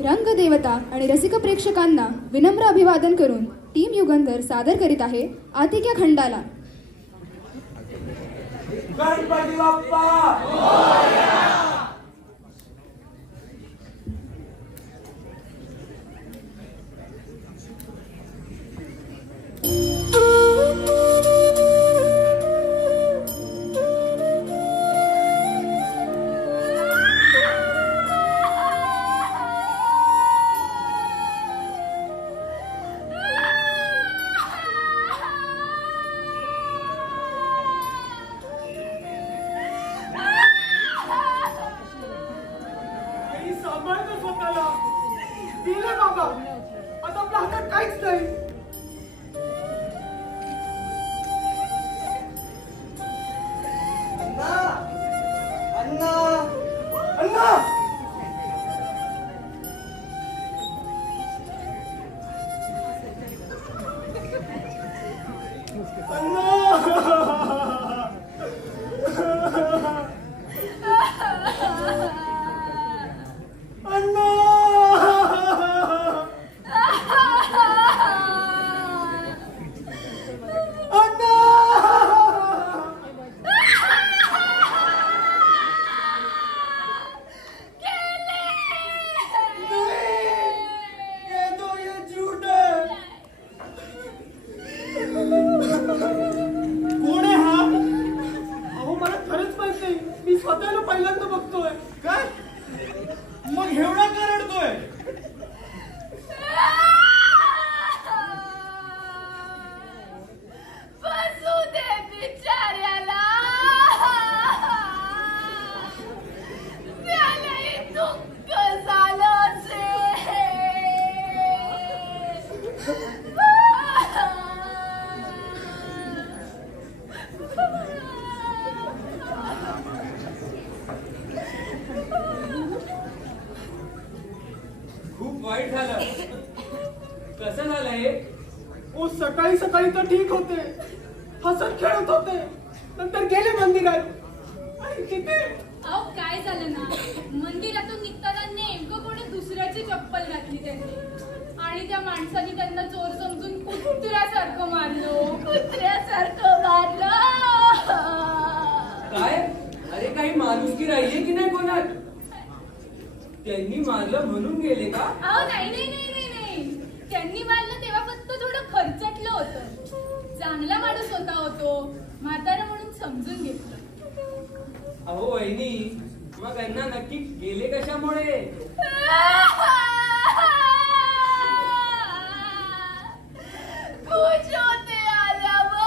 रंगदेवता आणि रसिक प्रेक्षकांना विनम्र अभिवादन करून टीम युगंधर सादर करीत आहे आतिक्य खंडाला. गणपती बाप्पा सकाळी तर ठीक होते, हसत खेळत होते, नंतर गेले मंदिरात आणि तिथे अहो काय झालं ना, मंदिरातून निघताना नेमकं कोणी दुसऱ्याची चप्पल घातली त्यांनी आणि त्या माणसाने त्यांना चोर समजून कुत्र्यासारखं मारलं. काय? अरे काही माणुसकी राहिली की नाही कोणात? त्यांनी मारलं म्हणून गेले का? अहो नाही नाही नाही नाही नाही, त्यांनी मारलं तेव्हा फक्त थोडं खर्चटलं होतं. चांगला माणूस होतो, म्हातारा म्हणून समजून घेतलं. अहो वहिनी, मग त्यांना नक्की गेले कशामुळे? खुश होते आल्यावर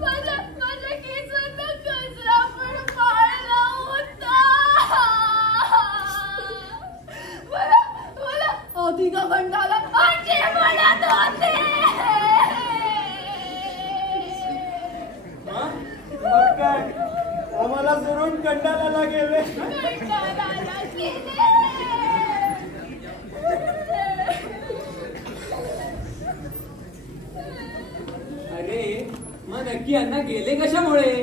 माझ्या केसांना कचरा पण पाळला होता. मला अधिक गंडाला अंडे म्हणत होते. मग काय, आम्हाला जरूर कंटाळाला गेले. अरे मग नक्की अण्णा गेले कशामुळे?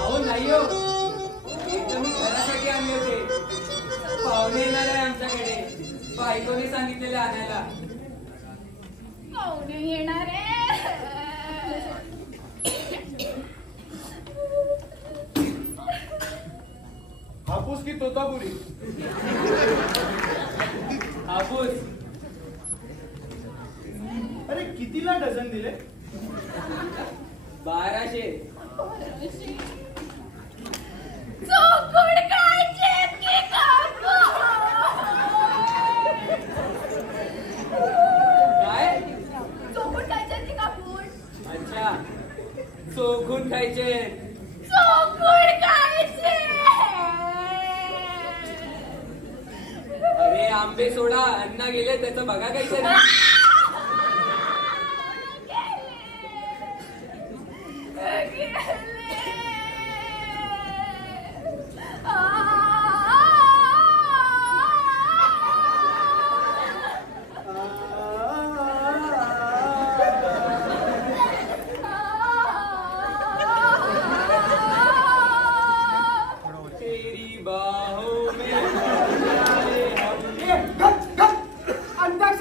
अहो नाही हो, एकदम घरासाठी आणले होते. पाहुणे येणार आहे आमच्याकडे, बायकोने सांगितलेले आणायला. पाहुणे येणार आहे? हापूस की तोतापुरी? हापूस. अरे कितीला डझन दिले? 1200. चोखून खायचे की कापूस? काय? चोखून खायचे की कापूस? अच्छा, चोखून खायचे. चोखून खायचे. अरे आंबे सोडा, अण्णा गेले त्याचं बघा काहीतरी.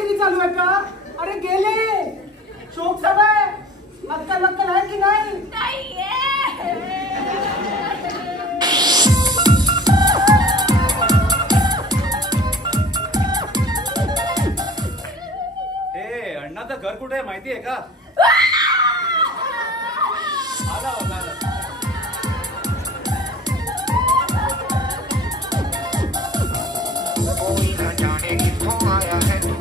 दादागिरी चालू आहे का? अरे गेले शोक सवय अक्कल अक्कल आहे की नाही? हे अण्णाचं घर कुठे आहे माहिती आहे का? आला बघा, आला. कोई न जाने कित्थों आया है तू,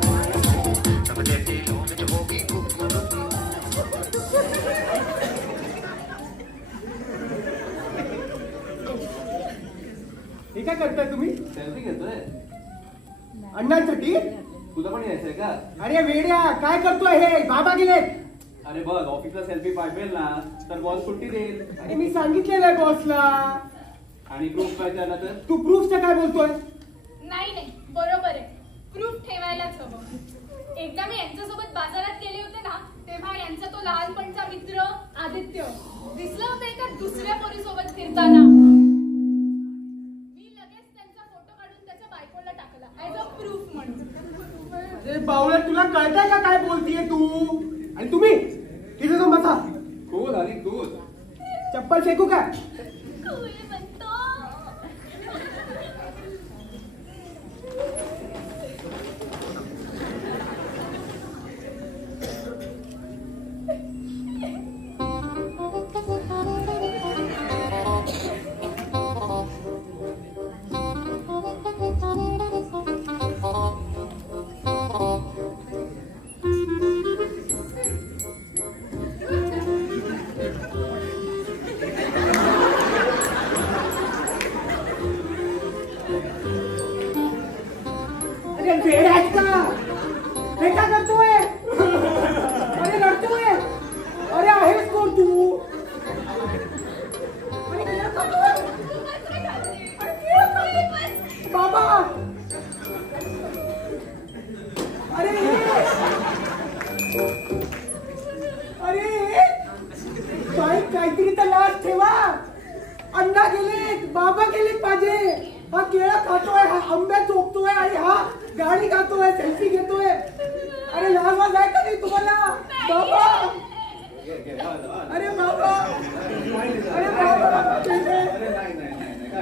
सबदे दिलों विच होगी गुगुलुगी. हे काय करताय तुम्ही? सेल्फी घेतोय. अण्णांसाठी? तुला पण यायचंय का? अरे वेड्या काय करतोय हे? बाबा गेलेत. अरे बघ, ऑफिसला सेल्फी पाठवेल ना तर बॉस सुट्टी देईल. अरे मी सांगितलेलं आहे बॉसला. आणि प्रूफ पाहिजे आला तर तू प्रूफचं काय बोलतोय? नाही बरोबर आहे. प्रूफ ठेवायलाच हवं. एकदा मी यांच्यासोबत बाजारात गेले होते ना, तेव्हा यांचा तो लहानपणचा मित्र आदित्य दिसला होता एका दुसऱ्या पोरीसोबत फिरताना. मी लगेच त्यांचा फोटो काढून त्याच्या बायकोला टाकला ऍज अ प्रूफ म्हणून. अरे बावळ्या तुला कळतंय का काय बोलतीये तू? आणि तुम्ही तिथे जाऊन बसा. कूल आणि कूल. चप्पल फेकू का? Cool म्हणतो. अरे वेड आहेस का? हे काय करतोय? अरे रडतोय. अरे आहेस कोण तू? अरे केळं खातोय. अरे केळं खातोय. बाबा अरे अरे काहीतरी तर लाज ठेवा. अण्णा गेलेत, बाबा गेलेत माझे. हा केळं खातोय, हा आंब्या चोखतोय आणि हा गाडी खातोय, सेल्फी घेतोय. अरे लाज वाज आहे का नाही तुम्हाला? बाबा अरे बाबा अरे बाबा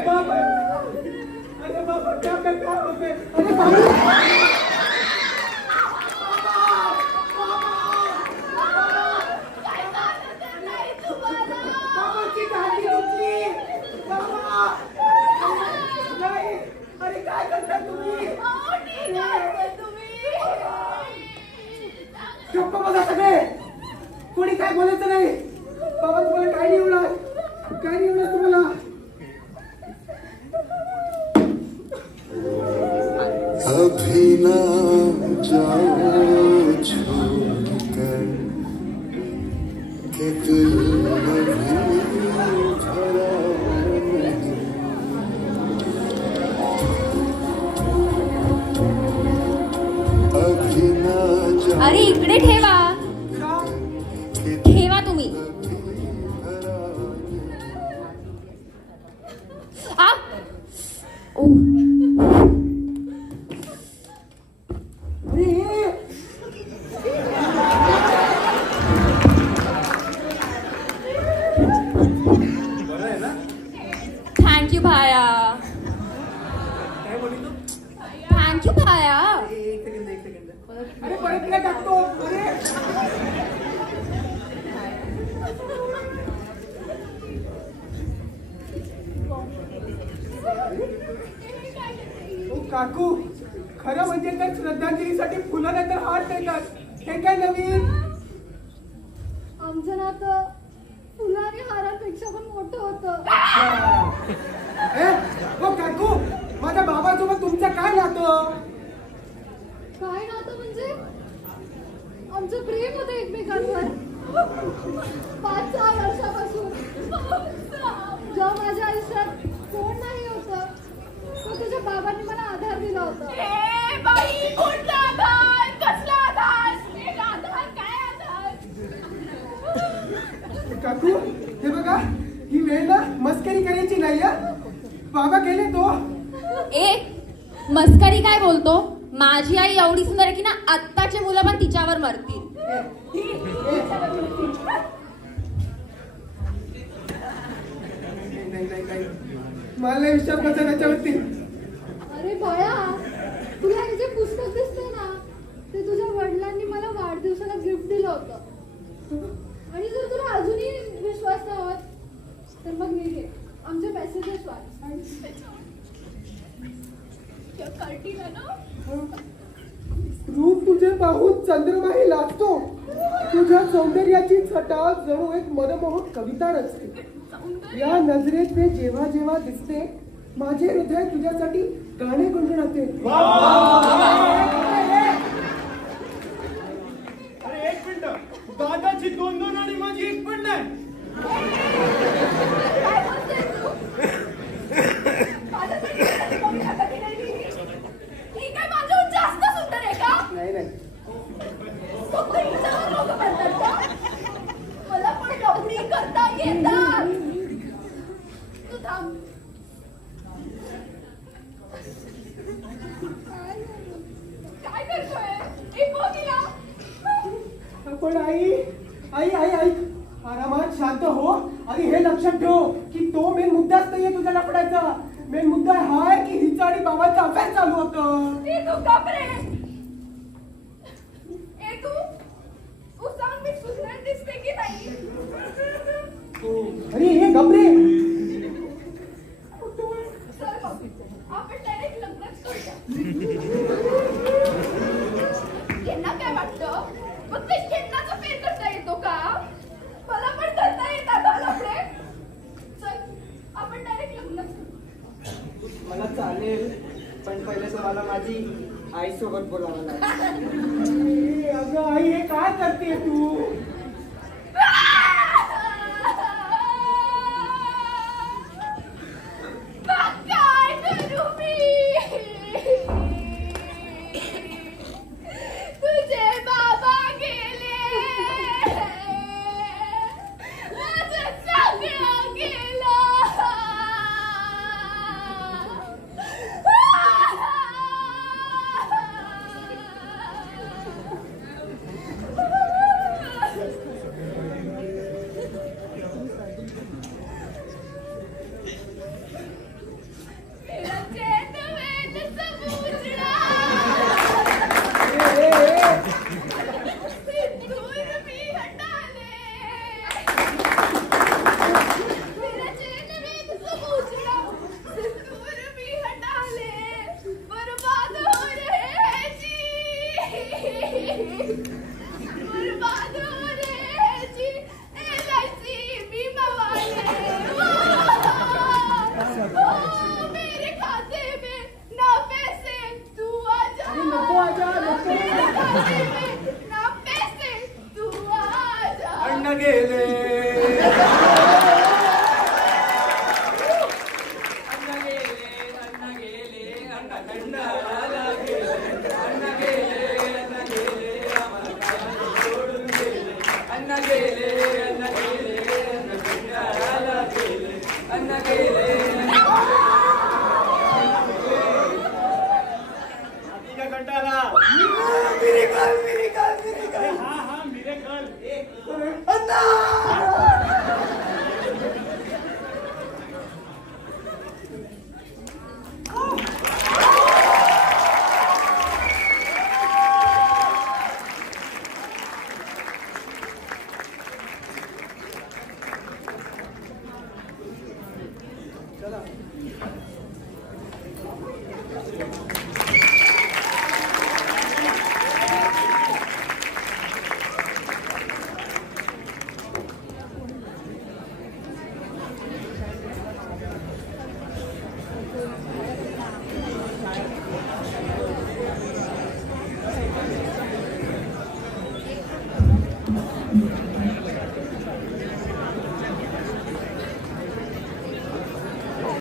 बाबा अरे बाबा क्या होते? अरे बाबा बाबाची गाडी तुटली. बाबा नाही. अरे काय करता तुम्ही? गप्प बसा सगळे. कोणी काय बोलायचं नाही. बाबा तुम्हाला काय नाही होणार, काय नाही होणार तुम्हाला. अभी ना जाओ छोड़कर के दिल में भी भरा नहीं. अभी ना जाओ अरे इकडे ठेवा, ठेवा तुम्ही. आ ओ थँक्यू भाया. थँक्यू भाया. अरे परत काय टाकतो? अरे ओ काकू, खरं म्हणजे तर श्रद्धांजलीसाठी फुलं नाही तर हार देतात. हे काय नवीन? आमचं नातं फुलं आणि हारांपेक्षा पण मोठं होतं. ओ काकू, माझ्या बाबासोबत तुमचं काय नातं? काय नातं म्हणजे आमचं प्रेम होतं एकमेकांवर 5-6 वर्षापासून. जेव्हा माझ्या आयुष्यात कोण नाही होतं, तो तुझ्या बाबांनी मला आधार दिला होता. बाई कोणता आधार? कसला आधार? आधार काय आधार? काकू हे बघा, ही वेळ ना मस्करी करायची नाही. बाबा गेले तो. ए मस्करी काय बोलतो? माझी आई एवढी सुंदर आहे की ना आत्ताचे मुलं पण तिच्यावर मरतील. नाही मला विचार बसा त्याच्यावरती. अरे बाळा, तुला हे जे पुस्तक दिसतंय ना ते तुझ्या वडिलांनी मला वाढदिवसाला गिफ्ट दिलं होतं. आणि जर तुला अजूनही विश्वास नाही होत तर मग हे घे, आमचे मेसेजेस वाच. रूप तुझे पाहून चंद्रमाही लागतो. तुझ्या सौंदर्याची छटा जणू एक मनमोहक कविता रचते. या नजरेत ते जेव्हा जेव्हा दिसते माझे हृदय तुझ्यासाठी गाणे गुणगुणाते. अरे एक मिनिट, दादाची 2-2 आणि माझी 1 पण नाही. जास्त सुंदर आहे का? नाही मला पण लवडी करता येतात. तू थांब. काय करतोय? पण आई आरामात शांत हो. आणि हे लक्षात ठेव की तो मेन मुद्दाच नाहीये तुझ्या लफड्याचा. मेन मुद्दा हा आहे की हिचा आणि बाबाचा अफेअर चालू होतं. तू सांग, मी सुंदर दिसते की नाही? अरे हे गमरे. आपण डायरेक्ट लग्नच करूया. यांना काय वाटतं? मग ते शेणाचा फेर करता येतो का? मला पण करता येतात आपले. चल, आपण डायरेक्ट लग्नच करू. मला चालेल, पण पहिले तुम्हाला माझी आई सोबत बोलावं लागेल. अगं आई, हे काय करते तू? काय करू मी? तुझे बाबा गेले, माझं सगळं गेलं.